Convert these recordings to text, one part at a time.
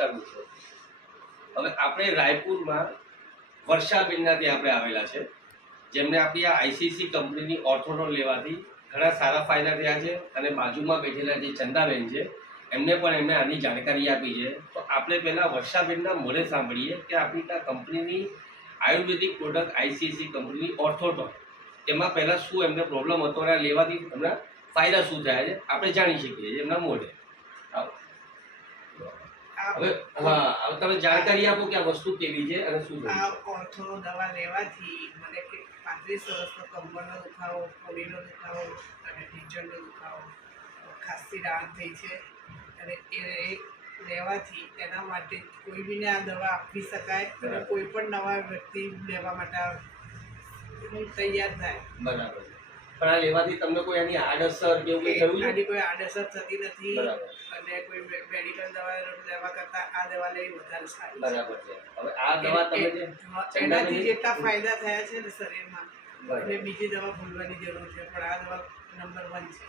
નમસ્કાર મિત્રો. હવે આપણે રાયપુરમાં વર્ષાબેનના ત્યાં આપણે આવેલા છે, જેમને આપણી આ આઈસીસી કંપનીની ઓર્થોડોન લેવાથી ઘણા સારા ફાયદા થયા છે. અને બાજુમાં બેઠેલા જે ચંદાબેન છે એમને પણ એમને આની જાણકારી આપી છે. તો આપણે પહેલાં વર્ષાબેનના મોઢે સાંભળીએ કે આપણી આ કંપનીની આયુર્વેદિક પ્રોડક્ટ આઈસીસી કંપનીની ઓર્થોડોન એમાં પહેલાં શું એમને પ્રોબ્લેમ હતો અને લેવાથી એમના ફાયદા શું થયા છે આપણે જાણી શકીએ છીએ એમના મોઢે. હવે હા, તમે જાણકારી આપો કે આ વસ્તુ કેવી છે અને શું છે. આ ઓર્થો દવા લેવાથી મને 35 વર્ષનો કમરનો દુખાવો, કોડીનો દુખાવો અને ઢીંચણનો દુખાવો, ખાસી રાહત થઈ છે. અને એ લેવાથી એના માટે કોઈ બીને આ દવા આપી શકાય અને કોઈ પણ નવા વ્યક્તિ લેવા માટે હું તૈયાર થાય. બરાબર. પણ આ લેવાથી તમને કોઈ એની આડઅસર કે એવું કંઈ થયું છે? આની કોઈ આડઅસર થતી નથી. બરાબર. અને કોઈ મેડિકલ દવા લેવા કરતાં આ દવા લેવી વધારે સારી. બરાબર છે. હવે આ દવા તમે જે એનાથી જેટલા ફાયદા થયા છે ને શરીરમાં, એટલે બીજી દવા ભૂલવાની જરૂર છે, પણ આ દવા નંબર 1 છે.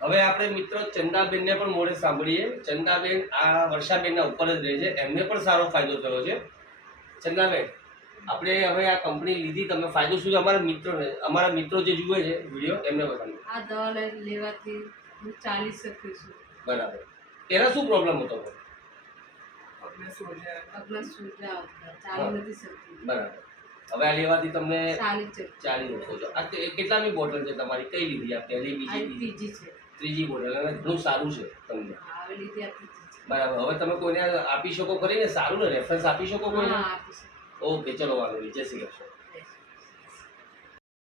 હવે આપણે મિત્રો ચંદાબેનને પણ મોઢે સાંભળીએ. ચંદાબેન આ વર્ષાબેનના ઉપર જ રહે છે, એમને પણ સારો ફાયદો થયો છે. ચંદાબેન, આપણે હવે આ કંપની લીધી, તમને ફાયદો શું છે? અમારા મિત્રો જે જુએ છે વિડીયો એમને બતાવો. આ દવા લેવાથી હું ચાલી શકું છું. બરાબર. એના શું પ્રોબ્લેમ હતો? પગને સોજા ચાલી નથી શકતી. બરાબર. હવે આ લેવાથી તમને ચાલી શકો છો. આ કેટલામી બોટલ છે તમારી? કઈ લીધી? આ પહેલી, બીજી? ત્રીજી છે. ત્રીજી બોટલ. અને ઘણું સારું છે તમને. આવી લીધી આ ત્રીજી છે. બરાબર. હવે તમે કોઈને આપી શકો ખરી ને? સારું ને રેફરન્સ આપી શકો કોઈને? હા, આપી શકું. ઓકે, ચલો વાંધો નહીં. જય શ્રી કૃષ્ણ.